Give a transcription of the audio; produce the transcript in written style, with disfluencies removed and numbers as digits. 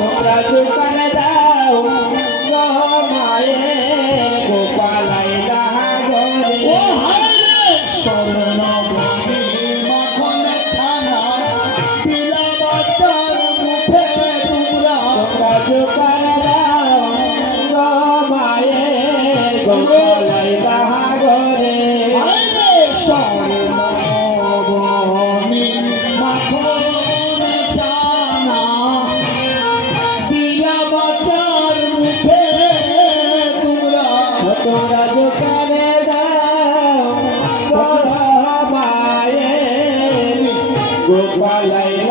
তোমরা দোকান দাও গো মায়ে গোপালাই রাহা গরে ও হায় স্বর্ণবতী মাখন ছানা দিলা বাচ্চার মুখে তোমরা দোকান দাও গো মায়ে গোপালাই রাহা গরে স্বর্ণবতী মাখন ছানা দিলা বাচ্চার মুখে তোমরা তোরা দোকানে দাও গো মায়ে গোপালাই